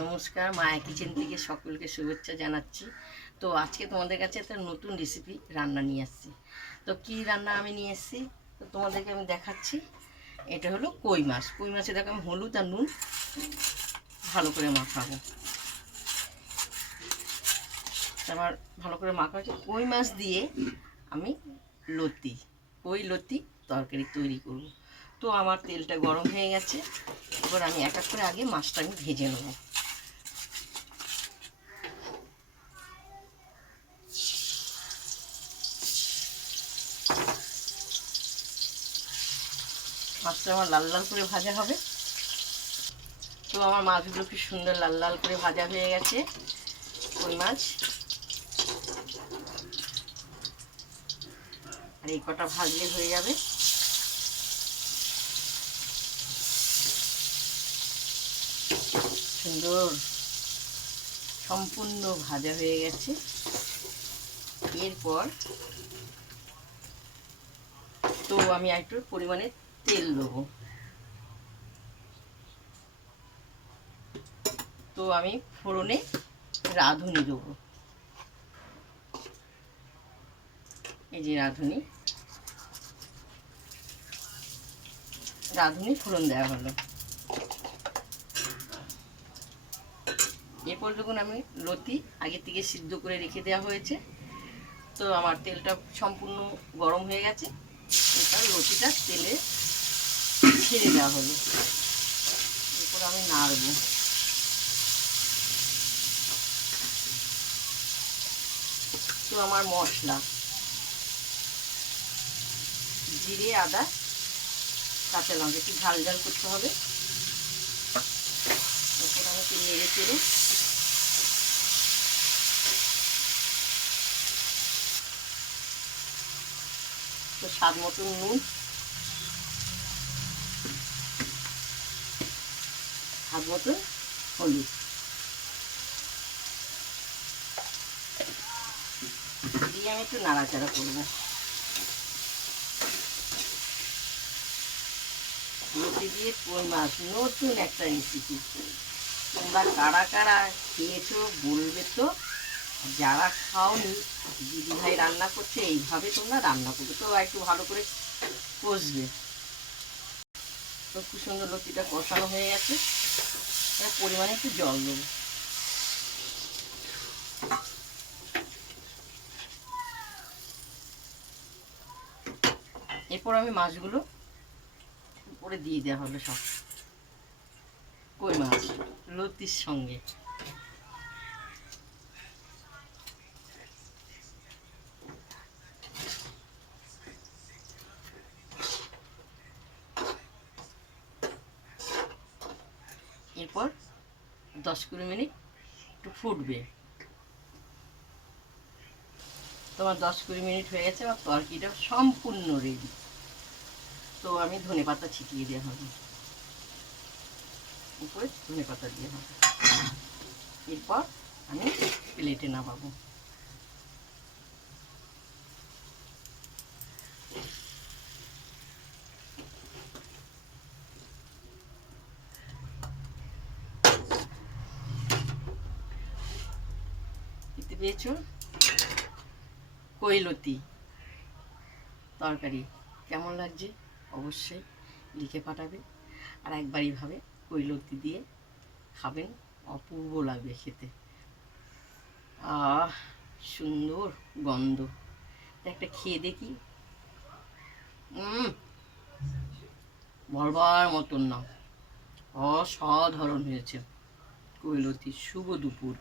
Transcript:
নমস্কার, মায়া কিচেন থেকে সকলকে শুভেচ্ছা জানাচ্ছি। তো আজকে তোমাদের কাছে একটা নতুন রেসিপি রান্না নিয়ে আসছি। তো কি রান্না আমি নিয়ে এসেছি তো তোমাদেরকে আমি দেখাচ্ছি। এটা হলো কই মাছ। কই মাছে দেখো আমি হলুদ আর নুন ভালো করে মাখাবো। আমার ভালো করে মাখা হচ্ছে। কই মাছ দিয়ে আমি লতি কই লতি তরকারি তৈরি করব। তো আমার তেলটা গরম হয়ে গেছে। এবার আমি এক এক করে আগে মাছটা আমি ভেজে নেবো। মাছটা আমার লাল লাল করে ভাজা হবে। তো আমার মাছগুলো কি সুন্দর লাল লাল করে ভাজা হয়ে গেছে। কই মাছ আর এই কটা ভাজলে হয়ে যাবে। সুন্দর সম্পূর্ণ ভাজা হয়ে গেছে। এরপর তো আমি একটু পরিমাণে তেল দেবো। তো আমি ফোড়নে রাঁধুনি দেবো। এই যে রাঁধুনি রাঁধুনি ফোড়ন দেওয়া হলো। এরপর যখন আমি লতি আগে থেকে সিদ্ধ করে রেখে দেওয়া হয়েছে, তো আমার তেলটা সম্পূর্ণ গরম হয়ে গেছে। এবার লতিটা তেলে ছেড়ে দেওয়া হলো। এরপর আমি নাড়বো। তো আমার মশলা জিরে, আদা, কাঁচা লঙ্কা একটু ঝাল ঝাল করতে হবে। এরপর আমি একটু নেড়ে চেড়ে তো স্বাদ মতন নুন, স্বাদ মতন হলুদ দিয়ে আমি একটু নাড়াচাড়া করবো। লতি দিয়ে কই মাছ নতুন একটা রেসিপি। তোমরা কারা কারা খেয়েছো বলবে তো। যারা খাওনি, দিদিভাই রান্না করছে এইভাবে তোমরা রান্না করবে। তো একটু ভালো করে কষবে। তো খুব সুন্দর লতিটা কষানো হয়ে গেছে। পরিমাণে একটু জল দেবো। এরপর আমি মাছগুলো উপরে দিয়ে দেওয়া হলো সব। কই মাছ লতির সঙ্গে। এরপর 10-20 মিনিট একটু ফুটবে। তোমার 10-20 মিনিট হয়ে গেছে। আমার তরকারিটা সম্পূর্ণ রেডি। তো আমি ধনেপাতা ছিটিয়ে দেওয়া হবে। উপরে ধনেপাতা দিয়ে হবে। এরপর আমি প্লেটে নামাবো। দেখতে পেয়েছো কই লতি তরকারি কেমন লাগছে অবশ্যই লিখে পাঠাবে। আর একবার এইভাবে কই লতি দিয়ে খাবেন, অপূর্ব লাগবে খেতে। আহ, সুন্দর গন্ধ। একটা খেয়ে দেখি। বলবার মতন না, অসাধারণ হয়েছে কই লতি। শুভ দুপুর।